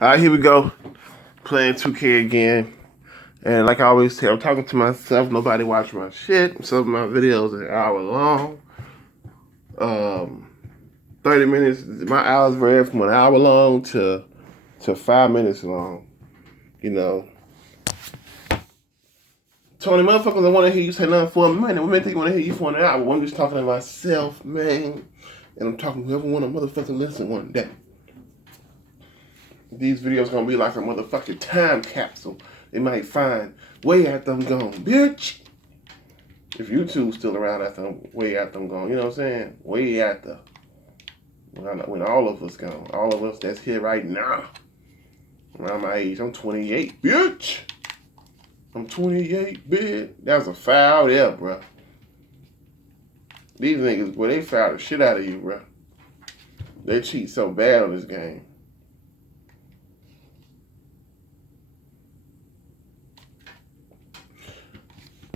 All right, here we go. Playing 2K again. And like I always say, I'm talking to myself. Nobody watch my shit. Some of my videos are an hour long. 30 minutes. My hours vary from an hour long to 5 minutes long. You know. Tony, motherfuckers don't want to hear you say nothing for a minute. Women think you want to hear you for an hour. I'm just talking to myself, man. And I'm talking to whoever want to motherfucking listen one day. These videos gonna be like a motherfucking time capsule. They might find way after I'm gone, bitch. If YouTube's still around after way after I'm gone, you know what I'm saying? Way after. When all of us gone. All of us that's here right now. Around my age. I'm 28, bitch. I'm 28, bitch. That was a foul there, bro. These niggas, boy, they foul the shit out of you, bro. They cheat so bad on this game.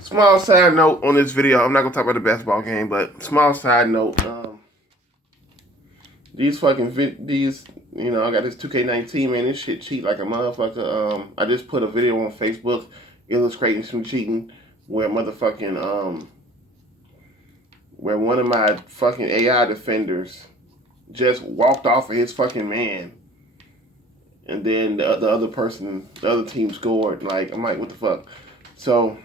Small side note on this video. I'm not gonna talk about the basketball game, but small side note. These you know, I got this 2K19, man. This shit cheat like a motherfucker. I just put a video on Facebook illustrating some cheating where motherfucking where one of my fucking AI defenders just walked off of his fucking man, and then the other team scored. Like, I'm like, what the fuck? So,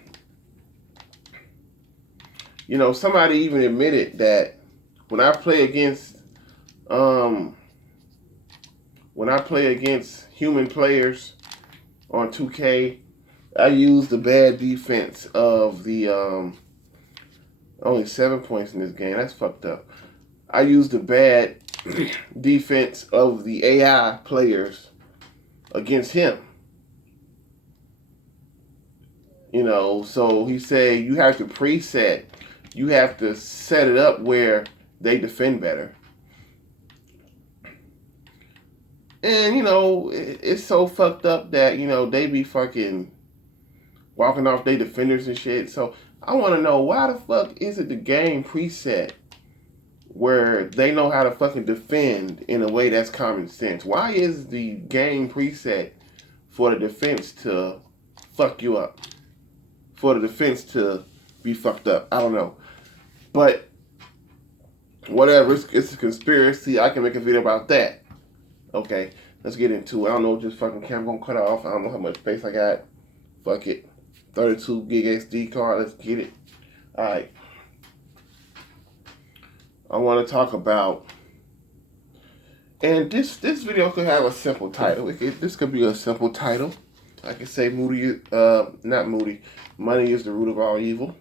you know, somebody even admitted that when I play against human players on 2K, I use the bad defense of the only 7 points in this game. That's fucked up. I use the bad defense of the AI players against him. You know, so he said you have to preset. You have to set it up where they defend better. And, you know, it's so fucked up that, you know, they be fucking walking off their defenders and shit. So I want to know, why the fuck is it the game preset where they know how to fucking defend in a way that's common sense? Why is the game preset for the defense to fuck you up? For the defense to be fucked up? I don't know. But whatever, it's a conspiracy. I can make a video about that. Okay, let's get into it. I don't know what this fucking camera gonna cut off. I don't know how much space I got. Fuck it. 32 gig SD card. Let's get it. Alright. I want to talk about, and this video could have a simple title. This could be a simple title. I could say not Moody. Money is the root of all evil.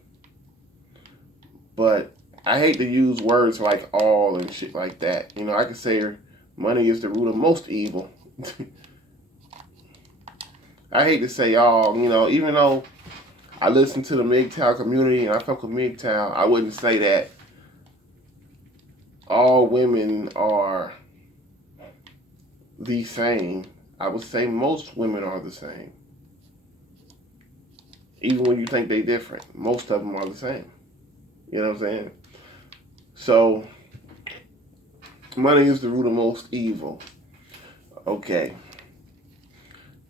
But I hate to use words like all and shit like that. You know, I could say money is the root of most evil. I hate to say all, you know, even though I listen to the MGTOW community and I fuck with MGTOW, I wouldn't say that all women are the same. I would say most women are the same. Even when you think they different, most of them are the same. You know what I'm saying? So, money is the root of most evil. Okay.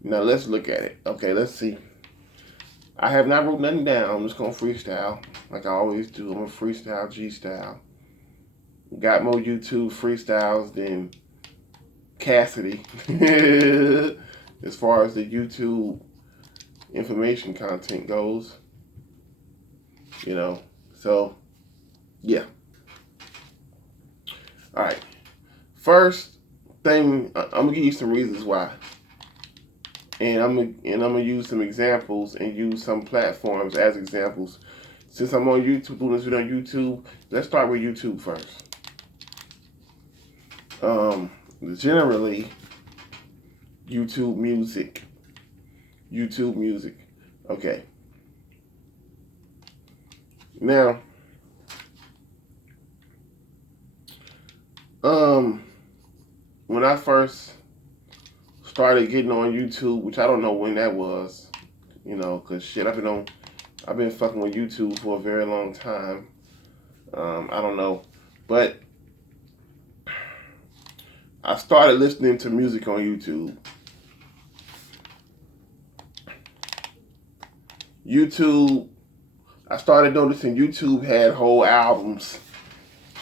Now let's look at it. Okay, let's see. I have not wrote nothing down. I'm just gonna freestyle like I always do. I'm a freestyle G-style. Got more YouTube freestyles than Cassidy as far as the YouTube information content goes. You know, so yeah. All right. First thing, I'm gonna give you some reasons why, and I'm gonna use some examples and use some platforms as examples. Since I'm on YouTube, doing this video on YouTube, let's start with YouTube first. Generally, YouTube Music. Okay. Now, when I first started getting on YouTube, which I don't know when that was, you know, cause shit, I've been fucking with YouTube for a very long time. I don't know, but I started listening to music on YouTube. YouTube, I started noticing YouTube had whole albums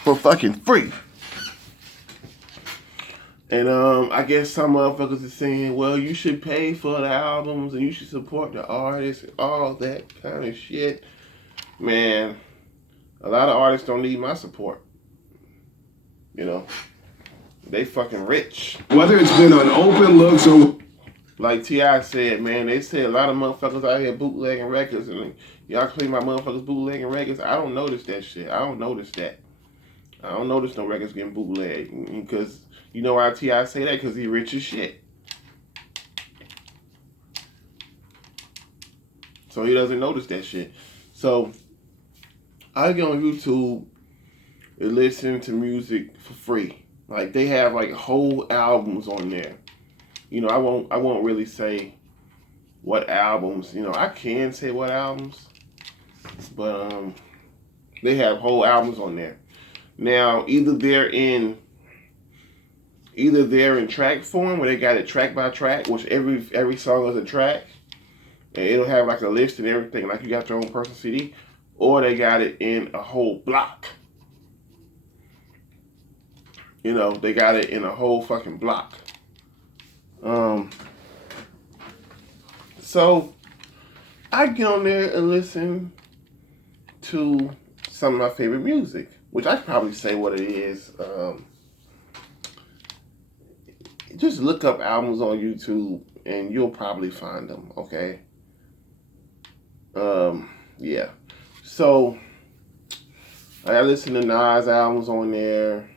for fucking free. And I guess some motherfuckers are saying, well, you should pay for the albums and you should support the artists and all that kind of shit. Man, a lot of artists don't need my support. You know, they fucking rich. Whether it's been on Open Looks or... Like T.I. said, man, they said a lot of motherfuckers out here bootlegging records and y'all claim my motherfuckers bootlegging records. I don't notice that shit. I don't notice that. I don't notice no records getting bootlegged. Because, you know why T.I. say that? Because he rich as shit. So he doesn't notice that shit. So, I get on YouTube and listen to music for free. Like, they have, like, whole albums on there. You know, I won't really say what albums. You know, I can say what albums, but they have whole albums on there. Now, either they're in track form where they got it track by track, which every song is a track, and it'll have like a list and everything, like you got your own personal CD, or they got it in a whole block. You know, they got it in a whole fucking block. So I get on there and listen to some of my favorite music, which I could probably say what it is. Just look up albums on YouTube and you'll probably find them, okay? Yeah. So I listen to Nas albums on there.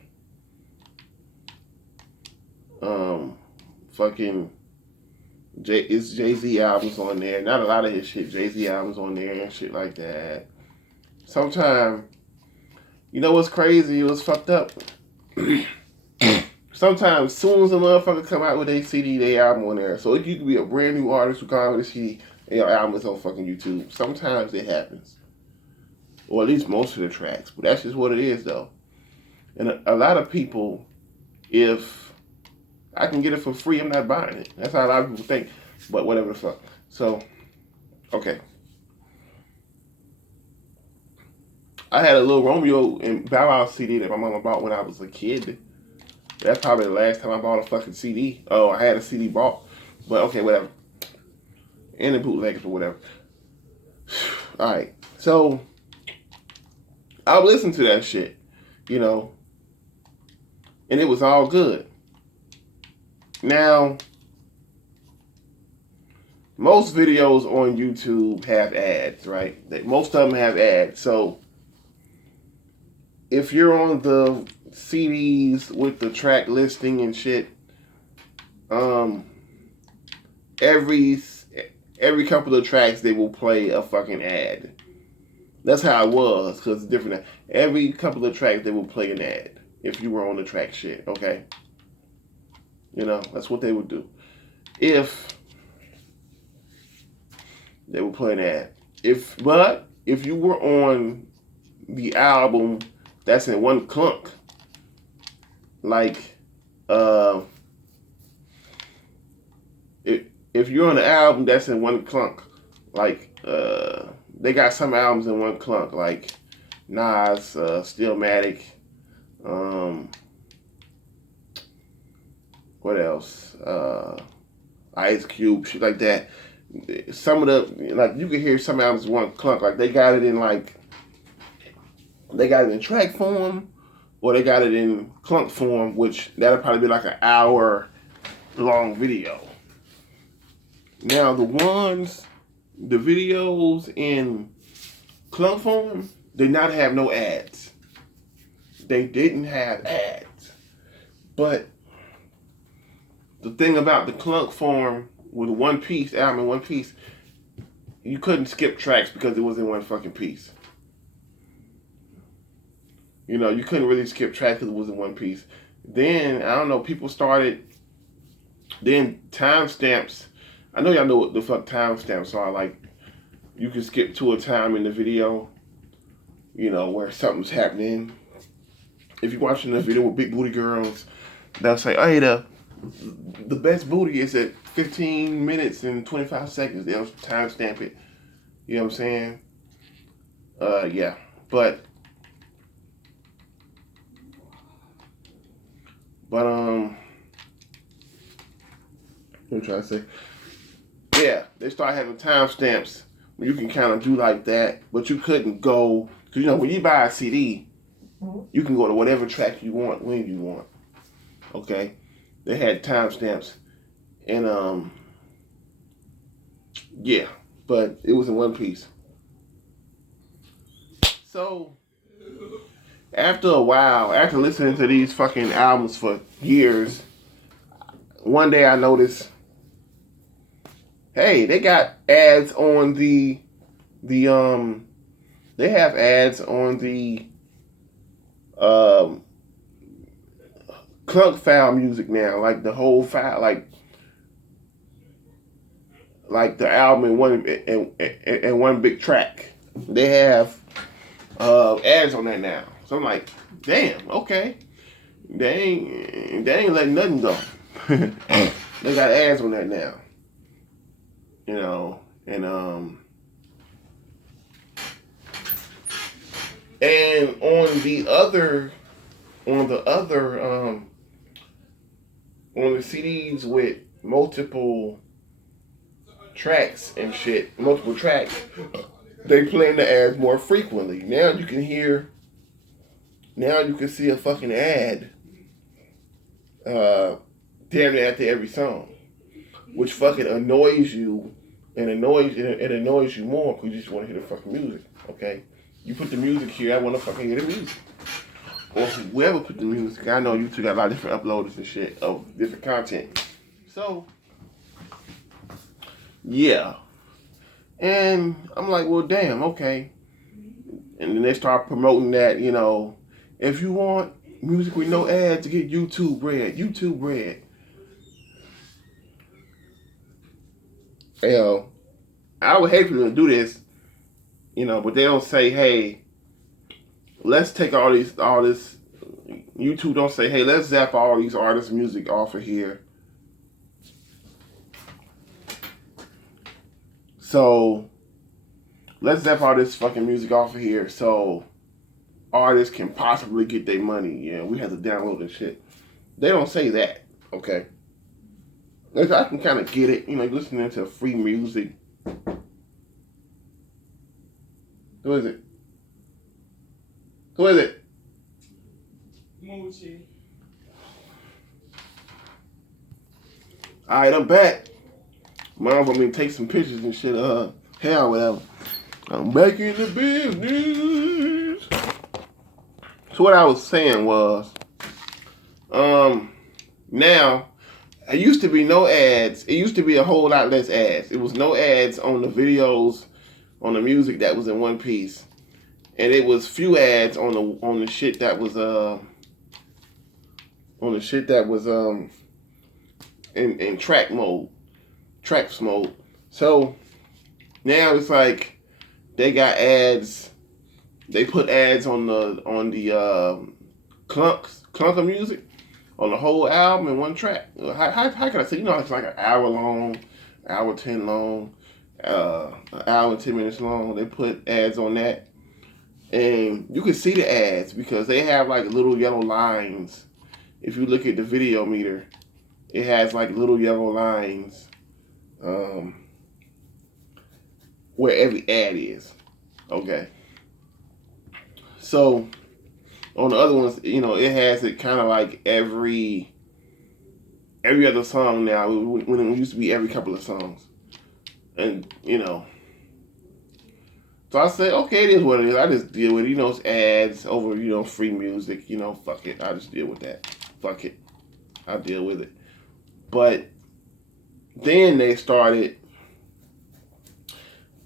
Fucking it's Jay-Z albums on there. Not a lot of his shit. Jay-Z albums on there and shit like that. Sometimes, you know what's crazy? It was fucked up. Sometimes, as soon as a motherfucker come out with a CD, they album on there. So you could be a brand new artist who come out with a CD and your album is on fucking YouTube. Sometimes it happens. Or at least most of the tracks. But that's just what it is, though. And a lot of people, if I can get it for free, I'm not buying it. That's how a lot of people think. But whatever the fuck. So, okay. I had a Lil Romeo and Bow Wow CD that my mama bought when I was a kid. That's probably the last time I bought a fucking CD. Oh, I had a CD bought. But okay, whatever. And the bootleggers or whatever. Alright. So, I'll listen to that shit. You know. And it was all good. Now, most videos on YouTube have ads, right? Most of them have ads. So, if you're on the CDs with the track listing and shit, every couple of tracks they will play a fucking ad. That's how it was, because it's different. Every couple of tracks they will play an ad if you were on the track shit, okay? You know, that's what they would do. If they would play an ad. But if you were on the album that's in one clunk, like if you're on the album that's in one clunk, like they got some albums in one clunk, like Nas, Stillmatic, what else? Ice Cube, shit like that. Some of the, like, you can hear some albums in one clunk. Like, they got it in, track form, or they got it in clunk form, which that'll probably be like an hour long video. Now, the videos in clunk form did not have no ads. They didn't have ads. But the thing about the clunk form with one piece, album in one piece, you couldn't skip tracks because it was in one fucking piece. You know, you couldn't really skip tracks because it was in one piece. Then, I don't know, people started, then timestamps. I know y'all know what the fuck timestamps are. Like, you can skip to a time in the video, you know, where something's happening. If you're watching a video with big booty girls, they'll say, hey, the best booty is at 15 minutes and 25 seconds. They'll timestamp it. You know what I'm saying? Yeah. But what I'm trying to say. Yeah, they start having timestamps where you can kind of do like that, but you couldn't go, because when you buy a CD, you can go to whatever track you want when you want. Okay? They had timestamps, and yeah, but it was in one piece. So after a while, after listening to these fucking albums for years, one day I noticed, hey, they got ads on the they have ads on the Clunk file music now, like the whole file, like the album in one big track. They have ads on that now. So I'm like, damn, okay. They ain't letting nothing go. They got ads on that now. And on the CDs with multiple tracks and shit, multiple tracks, they playing the ads more frequently. Now you can see a fucking ad damn near after every song, which fucking annoys you and annoys you more because you just want to hear the fucking music. Okay, you put the music here, I want to fucking hear the music. Or whoever put the music, I know YouTube got a lot of different uploaders and shit of different content. So yeah, and I'm like, well, damn, okay. And then they start promoting that, if you want music with no ads to get YouTube Red. I would hate for them to do this, but they don't say, hey, let's take all this. YouTube don't say, hey, let's zap all these artists' music off of here. So let's zap all this fucking music off of here so artists can possibly get their money. Yeah, we have to download this shit. They don't say that, okay? I can kind of get it, listening to free music. Who is it? Moochie. Alright, I'm back. Mom want me to take some pictures and shit. Hell, whatever. I'm back in the business. So what I was saying was, now, it used to be no ads. It used to be a whole lot less ads. It was no ads on the videos, on the music that was in one piece, and it was few ads on the shit that was in tracks mode. So now it's like they got ads. They put ads on the clunker music on the whole album in one track. How can I say? It's like an hour long, hour 10 long, an hour and 10 minutes long. They put ads on that, and you can see the ads because they have like little yellow lines. If you look at the video meter, it has like little yellow lines where every ad is. Okay. So on the other ones, it has it kind of like every other song now, when it used to be every couple of songs. And, so I said, okay, it is what it is. I just deal with it. It's ads over, free music. Fuck it. I just deal with that. Fuck it. I deal with it. But then they started,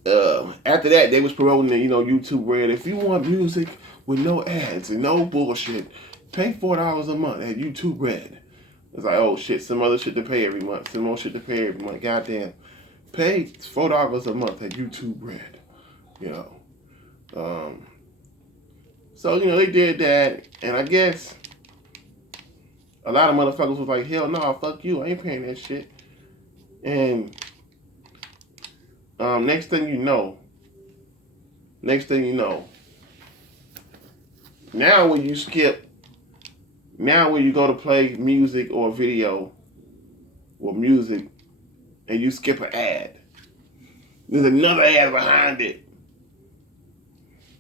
after that, they was promoting the, YouTube Red. If you want music with no ads and no bullshit, pay $4 a month at YouTube Red. It's like, oh shit, some other shit to pay every month. Some more shit to pay every month. Goddamn. Pay $4 a month at YouTube Red. So, they did that. And I guess a lot of motherfuckers was like, hell no, fuck you. I ain't paying that shit. And next thing you know, Next thing you know, now when you skip, now when you go to play music or video or music and you skip an ad, there's another ad behind it.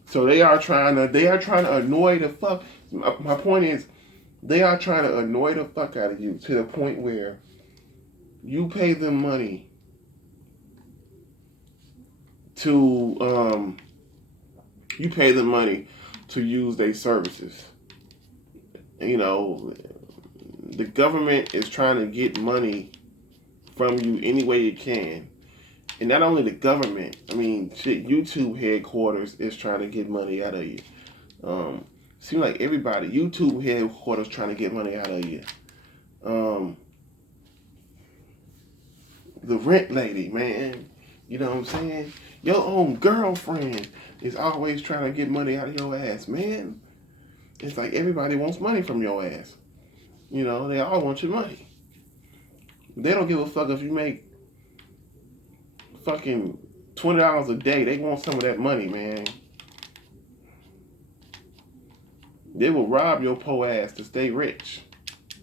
So they are trying to annoy the fuck. My point is, they are trying to annoy the fuck out of you to the point where you pay them money to use their services. You know, the government is trying to get money from you any way it can. And not only the government, I mean, shit, YouTube headquarters is trying to get money out of you. Seems like everybody, YouTube headquarters trying to get money out of you. The rent lady, man, you know what I'm saying? Your own girlfriend is always trying to get money out of your ass, man. It's like everybody wants money from your ass. You know, they all want your money. They don't give a fuck if you make fucking $20 a day. They want some of that money, man. They will rob your poor ass to stay rich.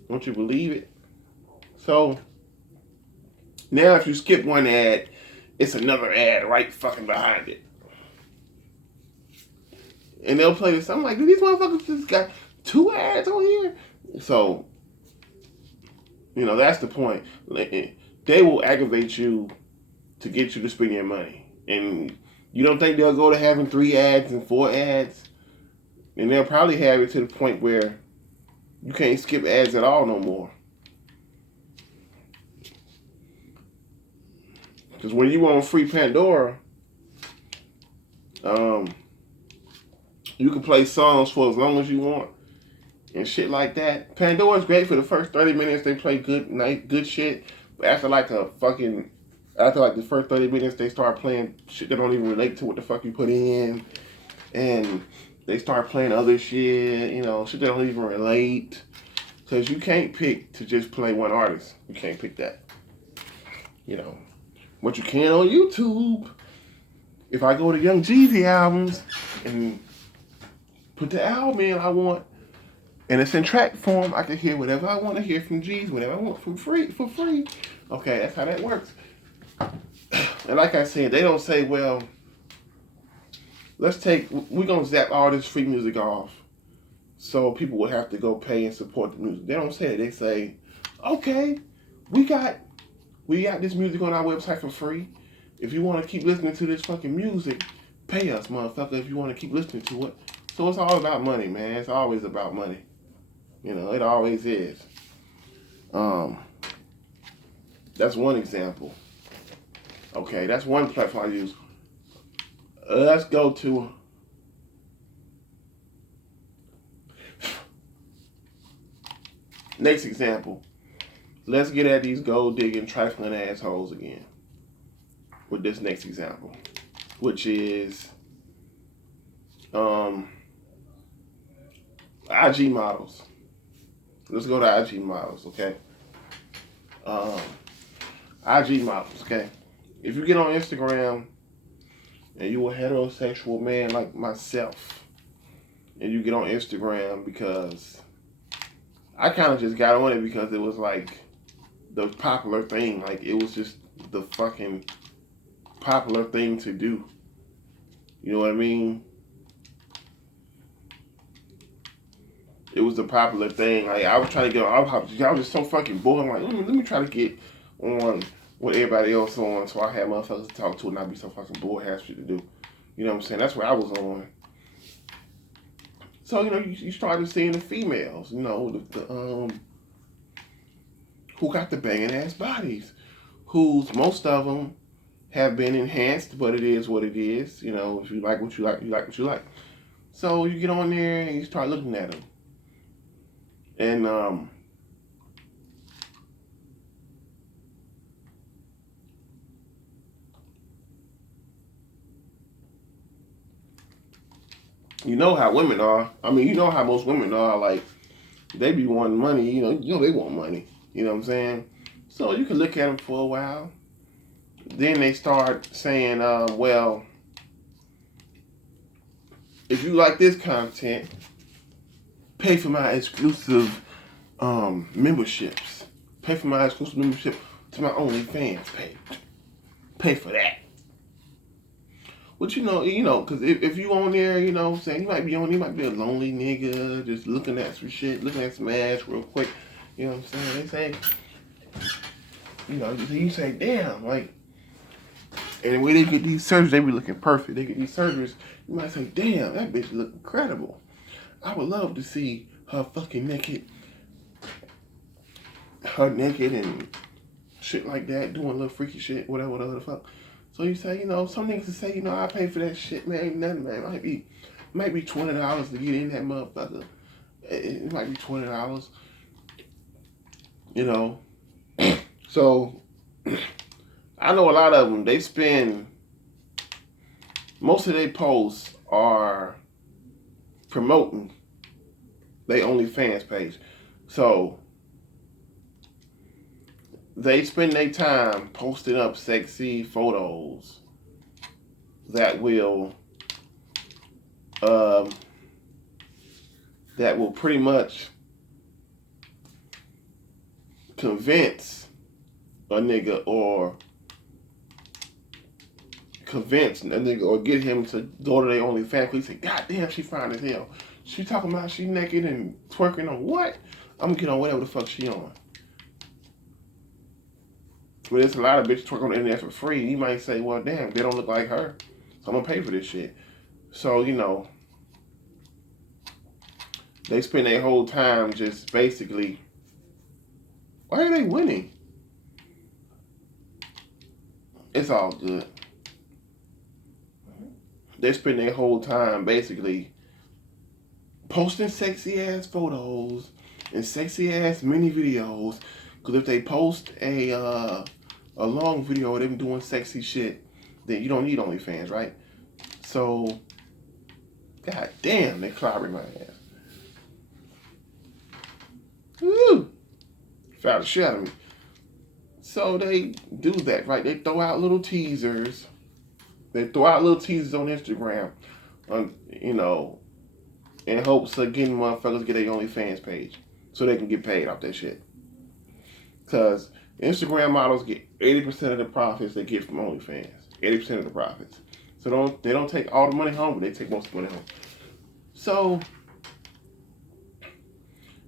Don't you believe it? So, now if you skip one ad, it's another ad right fucking behind it. And they'll play this. I'm like, do these motherfuckers just got 2 ads on here? So, you know, that's the point. They will aggravate you to get you to spend your money. And you don't think they'll go to having 3 ads and 4 ads? And they'll probably have it to the point where you can't skip ads at all no more. Because when you on free Pandora, you can play songs for as long as you want and shit like that. Pandora's great for the first 30 minutes. They play good shit. But after the first 30 minutes, they start playing shit that don't even relate to what the fuck you put in. And they start playing other shit, you know, shit that don't even relate. Because you can't pick to just play one artist. You can't pick that. You know. What you can on YouTube. If I go to Young Jeezy albums and put the album in I want, and it's in track form, I can hear whatever I want to hear from Jeezy, whatever I want for free. Okay, that's how that works. And like I said, they don't say, well, we're going to zap all this free music off so people will have to go pay and support the music. They don't say it. They say, okay, we got this music on our website for free. If you want to keep listening to this fucking music, pay us, motherfucker, if you want to keep listening to it. So it's all about money, man. It's always about money. You know, it always is. That's one example. Okay, that's one platform I use. Let's go to next example. Let's get at these gold digging, trifling assholes again with this next example, which is IG models. Let's go to IG models, okay? IG models, okay? If you get on Instagram and you're a heterosexual man like myself, and you get on Instagram because I kind of just got on it because it was like the popular thing. Like, it was just the fucking popular thing to do. You know what I mean? It was the popular thing. Like, I was trying to get on. I was just so fucking bored. I'm like, let me try to get on with everybody else on, so I had motherfuckers to talk to and not be so fucking bored, have shit to do. You know what I'm saying? That's where I was on. So, you know, you started seeing the females, you know, who got the banging ass bodies, whose most of them have been enhanced, but it is what it is. You know, if you like what you like, you like what you like. So you get on there and you start looking at them. And you know how women are. I mean, you know how most women are. Like, they be wanting money. You know they want money. You know what I'm saying? So you can look at them for a while. Then they start saying, well, if you like this content, pay for my exclusive memberships. Pay for my exclusive membership to my OnlyFans page. Pay for that. But you know, because if you on there, you know what I'm saying, you might be a lonely nigga, just looking at some shit, looking at some ass real quick. You know what I'm saying? They say, you know, you say, damn, like, and when they get these surgeries, they be looking perfect. They get these surgeries, you might say, damn, that bitch look incredible. I would love to see her fucking naked. Her naked and shit like that, doing little freaky shit, whatever the fuck. So you say, you know, some niggas to say, you know, I pay for that shit, man. Ain't nothing, man. Might be $20 to get in that motherfucker. It might be $20. You know. So I know a lot of them, they spend, most of their posts are promoting their OnlyFans page. So they spend their time posting up sexy photos that will pretty much convince a nigga or get him to go to their OnlyFans. He say, God damn, she fine as hell. She talking about she naked and twerking on what? I'm gonna get on whatever the fuck she on. But there's a lot of bitches twerking on the internet for free. You might say, well, damn, they don't look like her, so I'm gonna pay for this shit. So, you know, they spend their whole time just basically, why are they winning? It's all good. They spend their whole time basically posting sexy ass photos and sexy ass mini videos. Because if they post a long video of them doing sexy shit, then you don't need OnlyFans, right? So, god damn, they clobbering my ass. Woo! Foul the shit out of me. So they do that, right? They throw out little teasers. They throw out little teasers on Instagram, you know, in hopes of getting motherfuckers get their OnlyFans page so they can get paid off that shit. Because Instagram models get 80% of the profits they get from OnlyFans. 80% of the profits. So they don't take all the money home, but they take most of the money home. So,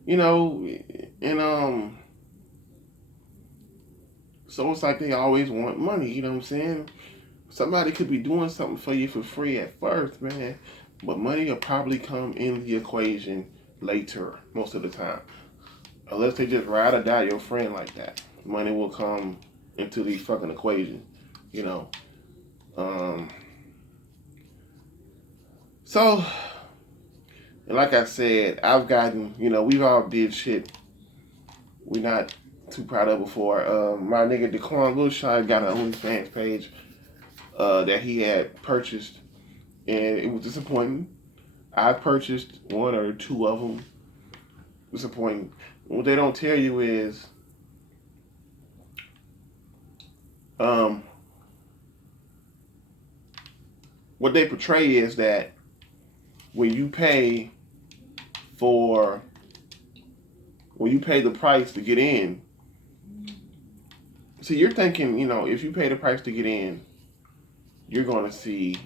you know, and so it's like they always want money, you know what I'm saying? Somebody could be doing something for you for free at first, man, but money will probably come in the equation later, most of the time. Unless they just ride or die your friend like that. Money will come into the fucking equation, you know. So, and like I said, I've gotten, you know, we've all did shit we're not too proud of before. My nigga Daquan Wilshire got an OnlyFans page that he had purchased, and it was disappointing. I purchased one or two of them. Disappointing. What they don't tell you is, what they portray is that when you pay the price to get in, see, you're thinking, you know, if you pay the price to get in, you're going to see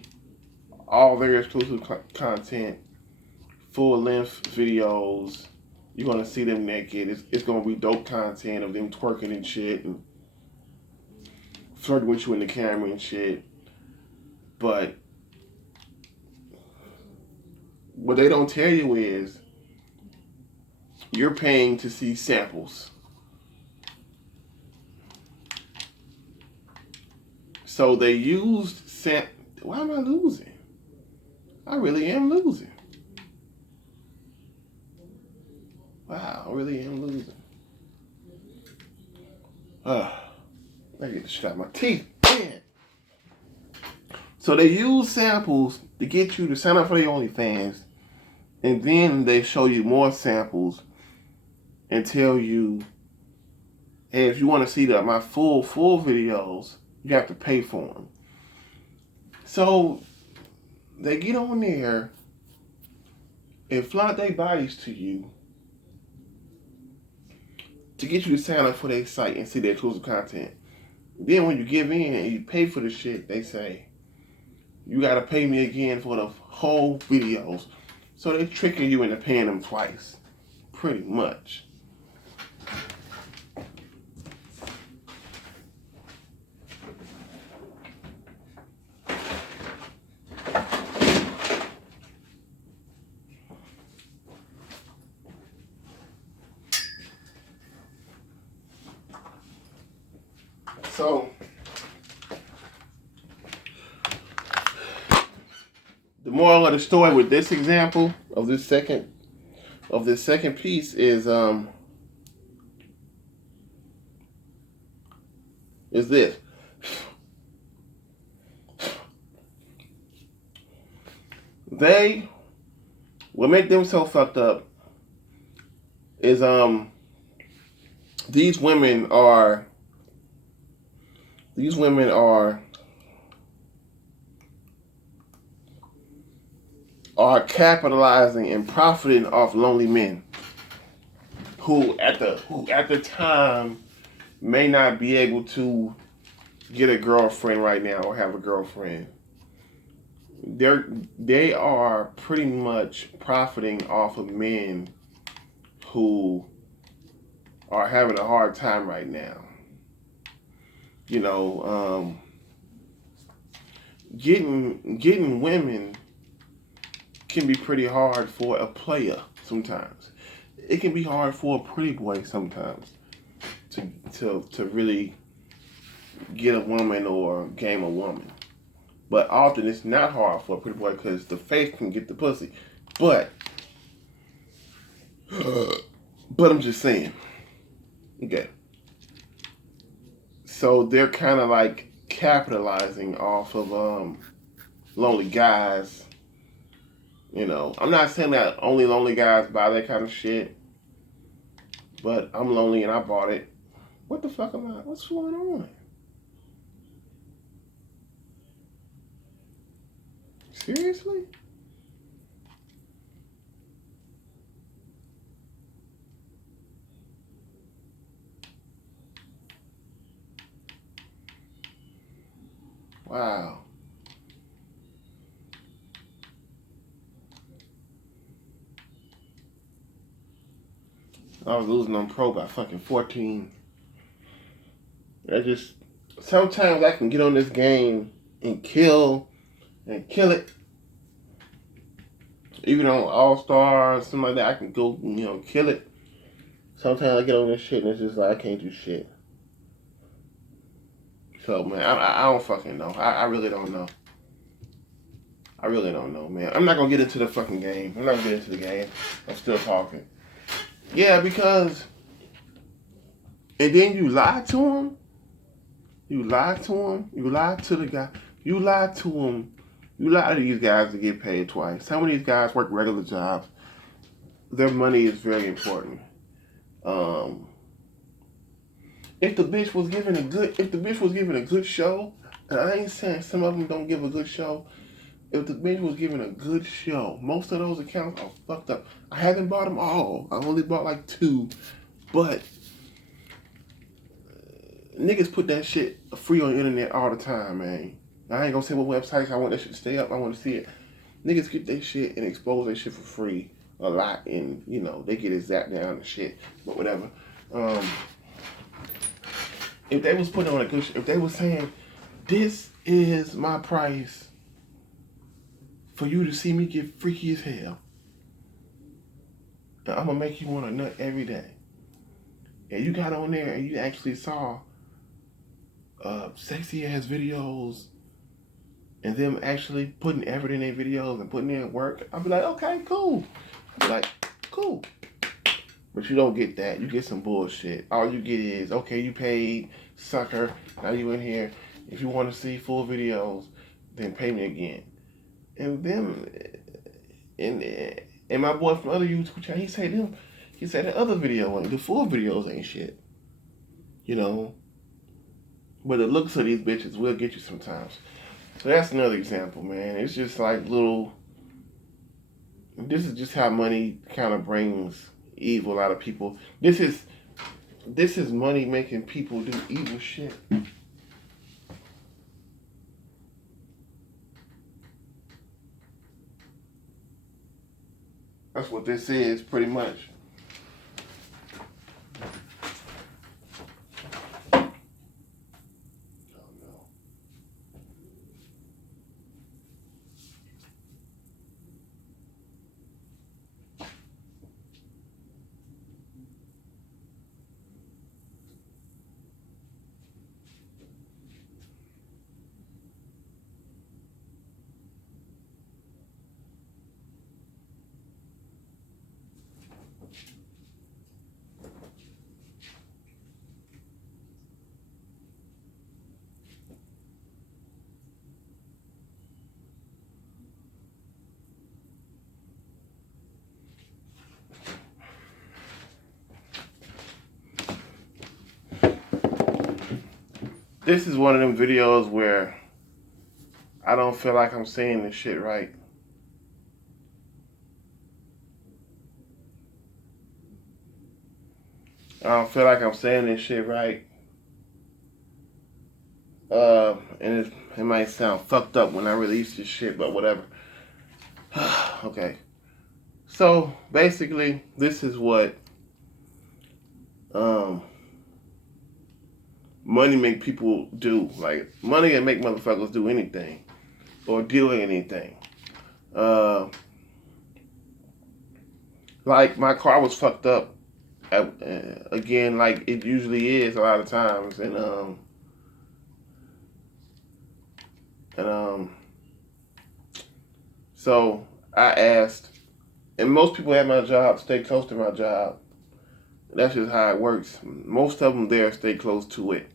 all their exclusive content, full-length videos. You're going to see them naked. It's going to be dope content of them twerking and shit and flirting with you in the camera and shit. But what they don't tell you is you're paying to see samples. So they used why am I losing? I really am losing. Wow, I really am losing. I get the shit out of my teeth. Man. So they use samples to get you to sign up for their OnlyFans, and then they show you more samples and tell you, hey, if you want to see my full videos, you have to pay for them. So they get on there and flaunt their bodies to you to get you to sign up for their site and see their exclusive content. Then when you give in and you pay for the shit, they say, you gotta pay me again for the whole videos. So they're tricking you into paying them twice. Pretty much. So the moral of the story with this example of this second piece is this. They what make them so fucked up is these women are capitalizing and profiting off lonely men who at the time may not be able to get a girlfriend right now or have a girlfriend. They are pretty much profiting off of men who are having a hard time right now. You know, getting women can be pretty hard for a player sometimes. It can be hard for a pretty boy sometimes to really get a woman or game a woman. But often it's not hard for a pretty boy because the face can get the pussy. But I'm just saying. Okay. So they're kind of like capitalizing off of lonely guys. You know, I'm not saying that only lonely guys buy that kind of shit, but I'm lonely and I bought it. What the fuck am I? What's going on? Seriously? Wow. I was losing on pro by fucking 14. Sometimes I can get on this game and kill it. Even on All-Star or something like that, I can go, kill it. Sometimes I get on this shit and it's just like I can't do shit. So, man, I don't fucking know. I really don't know. I really don't know, man. I'm not gonna get into the fucking game. I'm not gonna get into the game. I'm still talking. Yeah, because... And then you lie to him. You lie to him. You lie to the guy. You lie to him. You lie to these guys to get paid twice. Some of these guys work regular jobs. Their money is very important. If the bitch was given a good show, and I ain't saying some of them don't give a good show. If the bitch was given a good show, most of those accounts are fucked up. I haven't bought them all. I only bought like 2, but niggas put that shit free on the internet all the time, man. I ain't gonna say what websites I want that shit to stay up. I want to see it. Niggas get their shit and expose their shit for free a lot, and they get it zapped down and shit. But whatever. If they was putting on a good, if they was saying, "This is my price for you to see me get freaky as hell, and I'm gonna make you want to nut every day," and you got on there and you actually saw sexy ass videos and them actually putting effort in their videos and putting in work, I'll be like, okay, cool. I'll be like, cool. But you don't get that. You get some bullshit. All you get is, okay, you paid, sucker. Now you in here. If you want to see full videos, then pay me again. And them, and my boy from other YouTube channel, he said the other video, the full videos ain't shit. But the looks of these bitches will get you sometimes. So that's another example, man. It's just like little this is just how money kind of brings evil out of people. This is money making people do evil shit. That's what this is, pretty much. This is one of them videos where I don't feel like I'm saying this shit right. I don't feel like I'm saying this shit right. And it might sound fucked up when I release this shit, but whatever. Okay. So basically, this is what money make people do. Like, money can make motherfuckers do anything or do anything. Like, my car was fucked up again, like it usually is a lot of times, and so I asked, and most people at my job stay close to my job. That's just how it works. Most of them there stay close to it.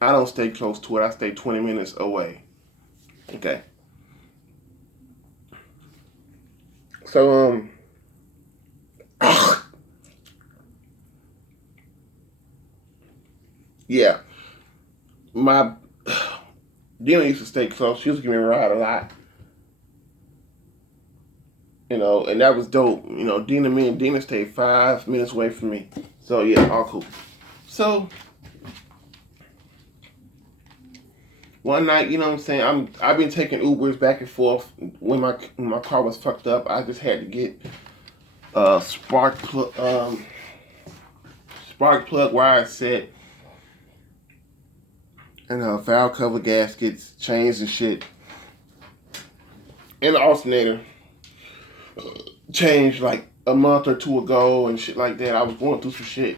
I don't stay close to it. I stay 20 minutes away. Okay. So, yeah. My Dina used to stay close. She used to give me a ride a lot. And that was dope. Me and Dina stayed 5 minutes away from me. So, yeah, all cool. So, one night, you know what I'm saying? I've been taking Ubers back and forth. When my car was fucked up, I just had to get spark plug wire set and valve cover gaskets, chains and shit, and the alternator changed like a month or two ago and shit like that. I was going through some shit.